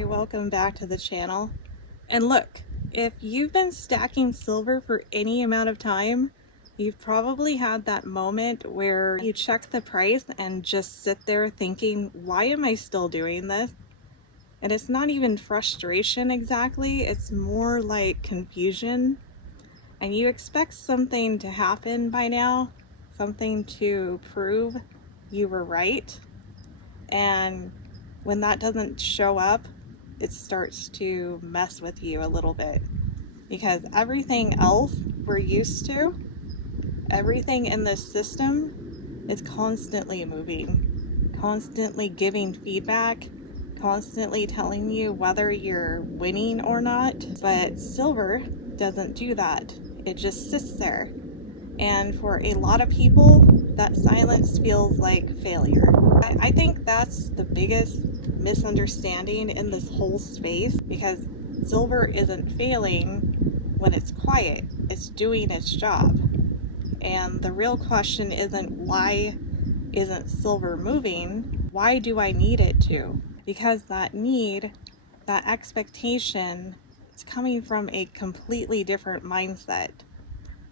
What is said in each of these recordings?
Hey, welcome back to the channel. And look, if you've been stacking silver for any amount of time, you've probably had that moment where you check the price and just sit there thinking, why am I still doing this? And it's not even frustration exactly, it's more like confusion. And you expect something to happen by now, something to prove you were right. And when that doesn't show up, it starts to mess with you a little bit, because everything else we're used to, everything in this system is constantly moving, constantly giving feedback, constantly telling you whether you're winning or not. But silver doesn't do that. It just sits there. And for a lot of people, that silence feels like failure. I think that's the biggest misunderstanding in this whole space, because silver isn't failing when it's quiet, it's doing its job. And the real question isn't why isn't silver moving? Why do I need it to? Because that need, that expectation, it's coming from a completely different mindset.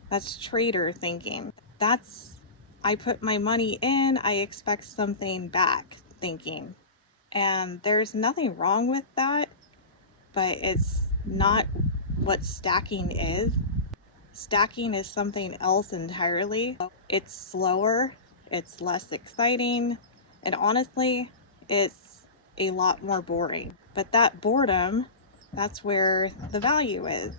That's trader thinking. That's, I put my money in, I expect something back thinking. And there's nothing wrong with that, but it's not what stacking is. Stacking is something else entirely. It's slower, it's less exciting, and honestly, it's a lot more boring. But that boredom, that's where the value is.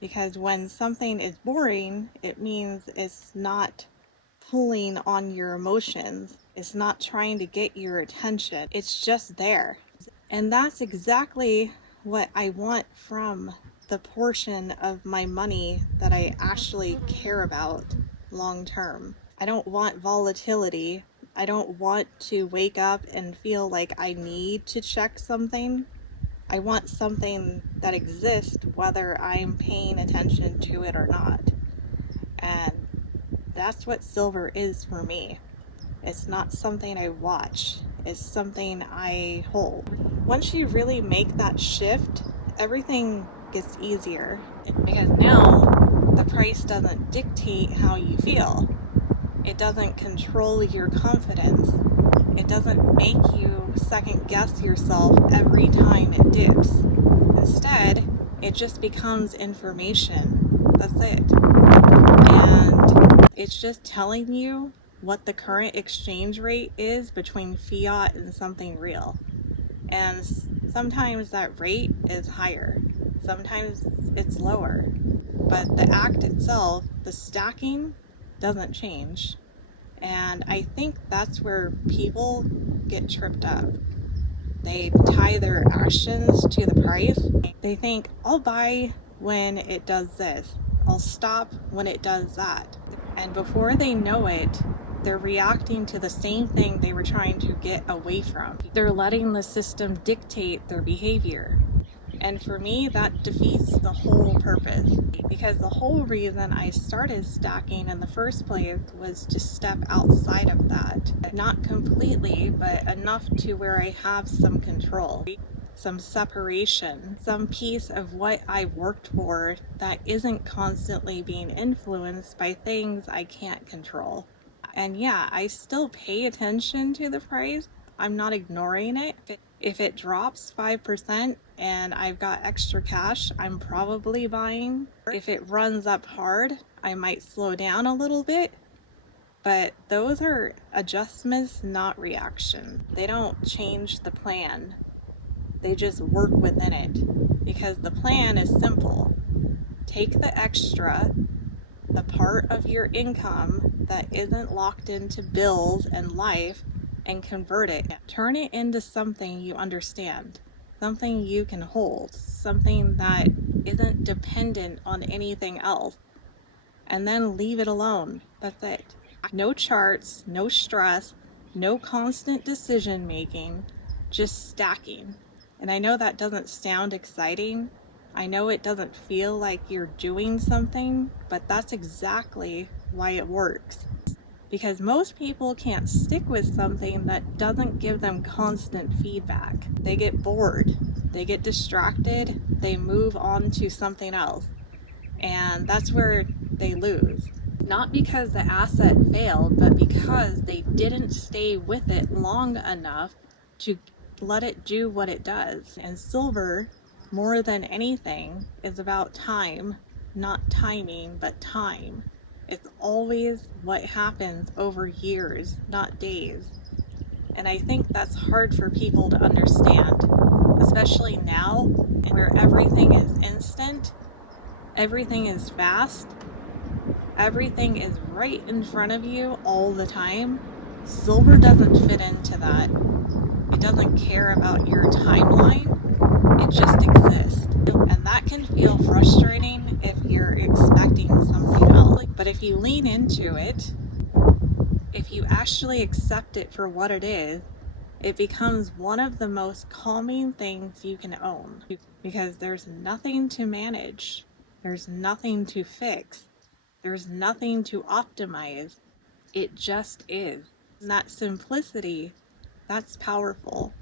Because when something is boring, it means it's not pulling on your emotions. It's not trying to get your attention. It's just there. And that's exactly what I want from the portion of my money that I actually care about long term. I don't want volatility. I don't want to wake up and feel like I need to check something. I want something that exists whether I'm paying attention to it or not. And that's what silver is for me. It's not something I watch, it's something I hold. Once you really make that shift, everything gets easier, because now the price doesn't dictate how you feel. It doesn't control your confidence. It doesn't make you second guess yourself every time it dips. Instead, it just becomes information. That's it. And it's just telling you what the current exchange rate is between fiat and something real. And sometimes that rate is higher, sometimes it's lower. But the act itself, the stacking, doesn't change. And I think that's where people get tripped up. They tie their actions to the price. They think, I'll buy when it does this, I'll stop when it does that. And before they know it, they're reacting to the same thing they were trying to get away from. They're letting the system dictate their behavior. And for me, that defeats the whole purpose, because the whole reason I started stacking in the first place was to step outside of that. Not completely, but enough to where I have some control, some separation, some piece of what I worked for that isn't constantly being influenced by things I can't control. And yeah, I still pay attention to the price. I'm not ignoring it. If it drops 5% and I've got extra cash, I'm probably buying. If it runs up hard, I might slow down a little bit. But those are adjustments, not reaction. They don't change the plan. They just work within it. Because the plan is simple. Take the extra, the part of your income that isn't locked into bills and life, and convert it. Turn it into something you understand, something you can hold, something that isn't dependent on anything else, and then leave it alone. That's it. No charts, no stress, no constant decision making, just stacking. And I know that doesn't sound exciting. I know it doesn't feel like you're doing something, but that's exactly why it works. because most people can't stick with something that doesn't give them constant feedback. They get bored, they get distracted, they move on to something else, and that's where they lose. Not because the asset failed, but because they didn't stay with it long enough to let it do what it does. And silver, more than anything, is about time, not timing, but time. It's always what happens over years, not days. And I think that's hard for people to understand, especially now where everything is instant, everything is fast, everything is right in front of you all the time. Silver doesn't fit into that. It doesn't care about your timeline. It just exists. And that can feel frustrating if you're expecting something else. But if you lean into it, if you actually accept it for what it is, it becomes one of the most calming things you can own. Because there's nothing to manage. There's nothing to fix. There's nothing to optimize. It just is. And that simplicity, that's powerful.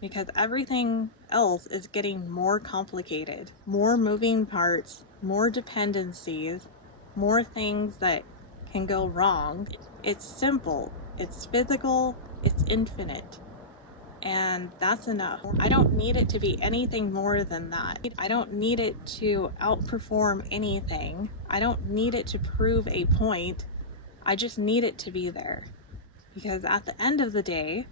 Because everything else is getting more complicated, more moving parts, more dependencies, more things that can go wrong. It's simple, it's physical, it's infinite, and that's enough. I don't need it to be anything more than that. I don't need it to outperform anything. I don't need it to prove a point. I just need it to be there. Because at the end of the day,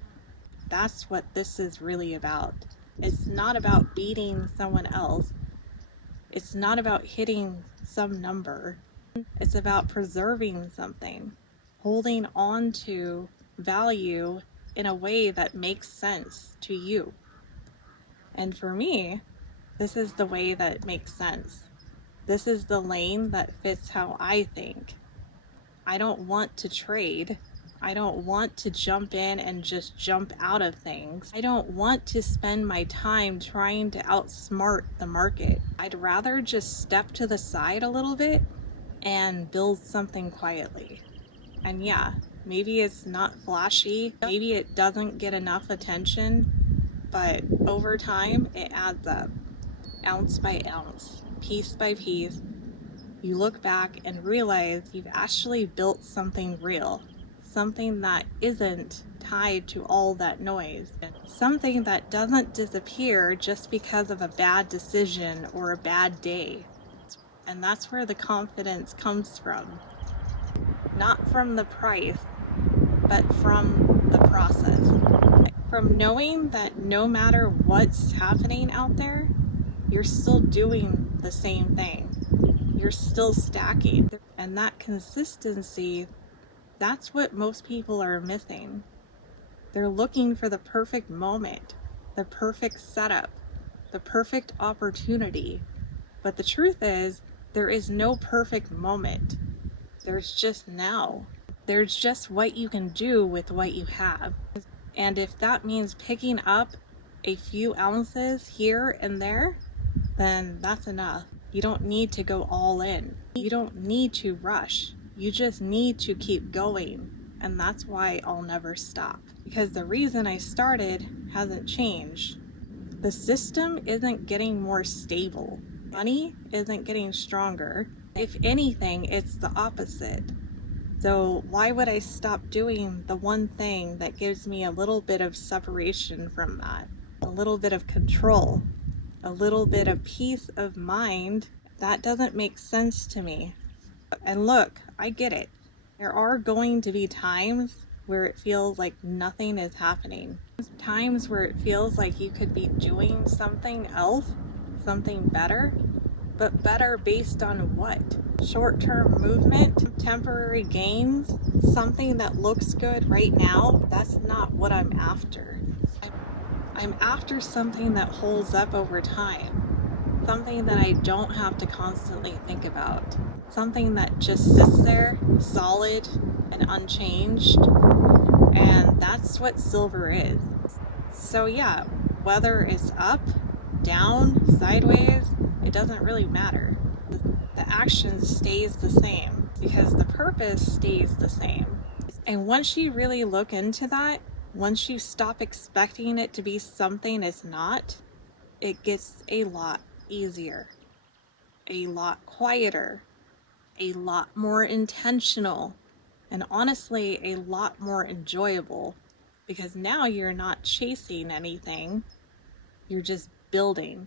that's what this is really about. It's not about beating someone else. It's not about hitting some number. It's about preserving something, holding on to value in a way that makes sense to you. And for me, this is the way that makes sense. This is the lane that fits how I think. I don't want to trade. I don't want to jump in and just jump out of things. I don't want to spend my time trying to outsmart the market. I'd rather just step to the side a little bit and build something quietly. And yeah, maybe it's not flashy, maybe it doesn't get enough attention, but over time it adds up, ounce by ounce, piece by piece. You look back and realize you've actually built something real, something that isn't tied to all that noise, something that doesn't disappear just because of a bad decision or a bad day. And that's where the confidence comes from. Not from the price, but from the process. From knowing that no matter what's happening out there, you're still doing the same thing. You're still stacking. And that consistency, that's what most people are missing. They're looking for the perfect moment, the perfect setup, the perfect opportunity. But the truth is, there is no perfect moment. There's just now. There's just what you can do with what you have. And if that means picking up a few ounces here and there, then that's enough. You don't need to go all in. You don't need to rush. You just need to keep going. And that's why I'll never stop. Because the reason I started hasn't changed. The system isn't getting more stable. Money isn't getting stronger. If anything, it's the opposite. So why would I stop doing the one thing that gives me a little bit of separation from that? A little bit of control, a little bit of peace of mind. That doesn't make sense to me. And look, I get it. There are going to be times where it feels like nothing is happening. Times where it feels like you could be doing something else, something better, but better based on what? Short-term movement, temporary gains, something that looks good right now. That's not what I'm after. I'm after something that holds up over time, something that I don't have to constantly think about, something that just sits there solid and unchanged. And that's what silver is. So yeah, whether it's up, down, sideways, it doesn't really matter. The action stays the same because the purpose stays the same. And once you really look into that, once you stop expecting it to be something it's not, it gets a lot easier, a lot quieter, a lot more intentional, and honestly, a lot more enjoyable, because now you're not chasing anything, you're just building.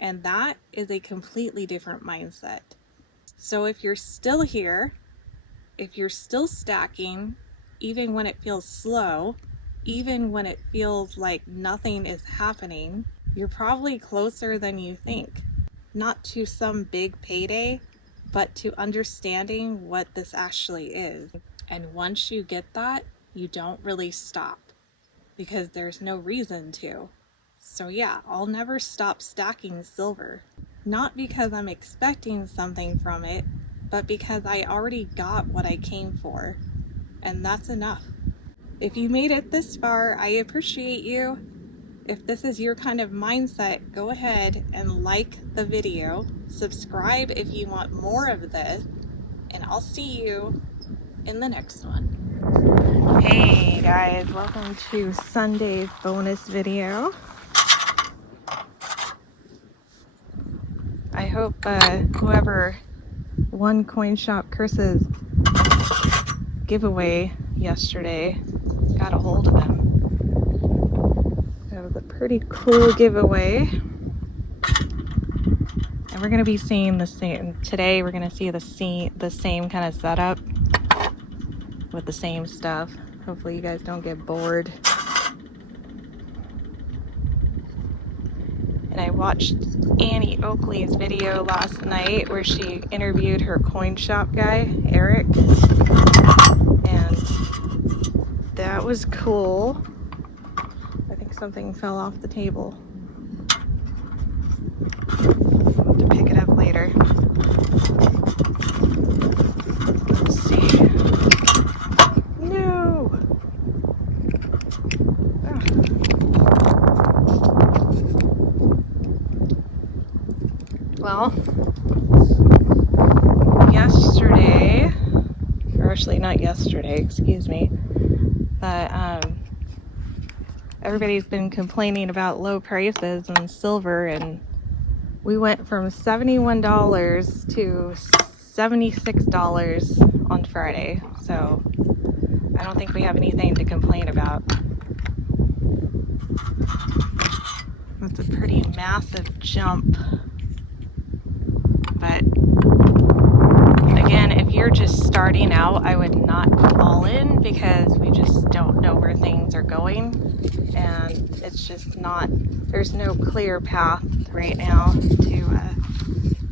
And that is a completely different mindset. So if you're still here, if you're still stacking, even when it feels slow, even when it feels like nothing is happening, you're probably closer than you think. Not to some big payday, but to understanding what this actually is. And once you get that, you don't really stop, because there's no reason to. So yeah, I'll never stop stacking silver. Not because I'm expecting something from it, but because I already got what I came for. And that's enough. If you made it this far, I appreciate you. If this is your kind of mindset, go ahead and like the video, subscribe if you want more of this, and I'll see you in the next one. Hey guys, welcome to Sunday's bonus video. I hope whoever won Coin Shop Chris's giveaway yesterday got a hold of him. It was a pretty cool giveaway. And we're going to be seeing the same, today we're going to see the same kind of setup with the same stuff. Hopefully you guys don't get bored. And I watched Annie Oakley's video last night where she interviewed her coin shop guy, Eric. And that was cool. I think something fell off the table. I'll have to pick it up later. Let's see. No! Ugh. Well, yesterday, or actually not yesterday, excuse me, but everybody's been complaining about low prices on silver, and we went from $71 to $76 on Friday, so I don't think we have anything to complain about. That's a pretty massive jump. But again, if you're just starting out, I would not go all in, because we just don't know where things are going, and it's just not, there's no clear path right now to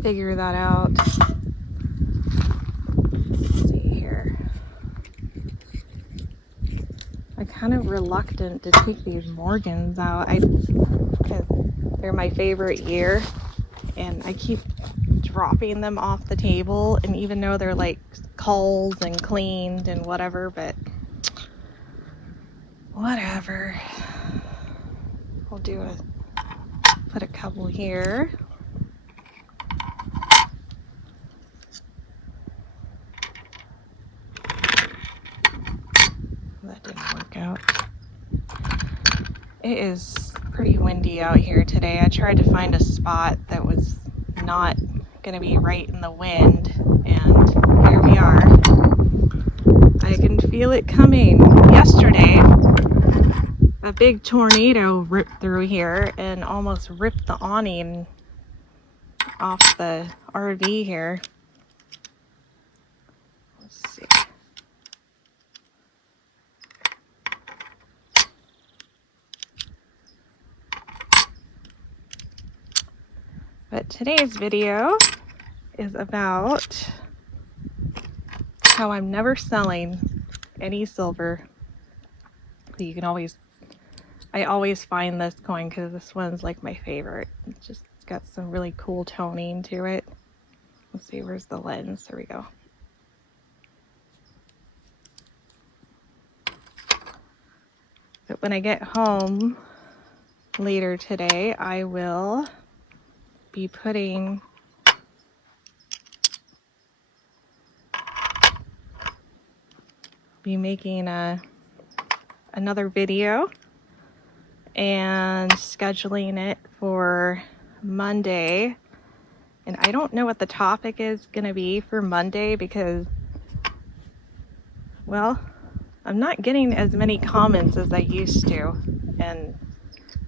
figure that out. Let's see here. I'm kind of reluctant to take these Morgans out. Because they're my favorite year, and I keep dropping them off the table, and even though they're like culled and cleaned and whatever, but whatever. We'll put a couple here. That didn't work out. It is pretty windy out here today. I tried to find a spot that was not going to be right in the wind, and here we are. I can feel it coming. Yesterday, a big tornado ripped through here and almost ripped the awning off the RV here. Let's see. But today's video is about how I'm never selling any silver. You can I always find this coin because this one's like my favorite. It's just got some really cool toning to it. Let's see, where's the lens? There we go. But when I get home later today, I will be putting be making another video and scheduling it for Monday. And I don't know what the topic is gonna be for Monday because, well, I'm not getting as many comments as I used to. And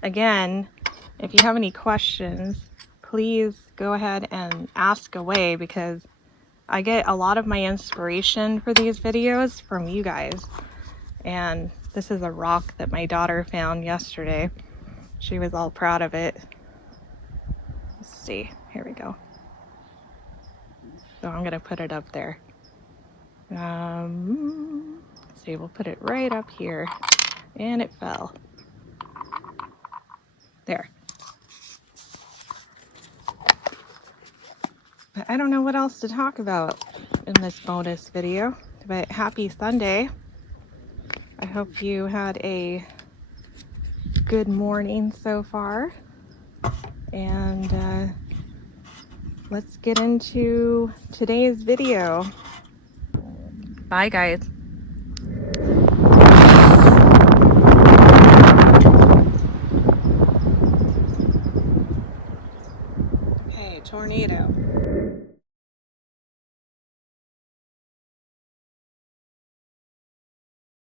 again, if you have any questions, please go ahead and ask away because I get a lot of my inspiration for these videos from you guys. And this is a rock that my daughter found yesterday. She was all proud of it. Let's see, here we go. So I'm gonna put it up there. Let's see, we'll put it right up here. And it fell. There. But I don't know what else to talk about in this bonus video, but happy Sunday. I hope you had a good morning so far. And let's get into today's video. Bye, guys. Okay, tornado.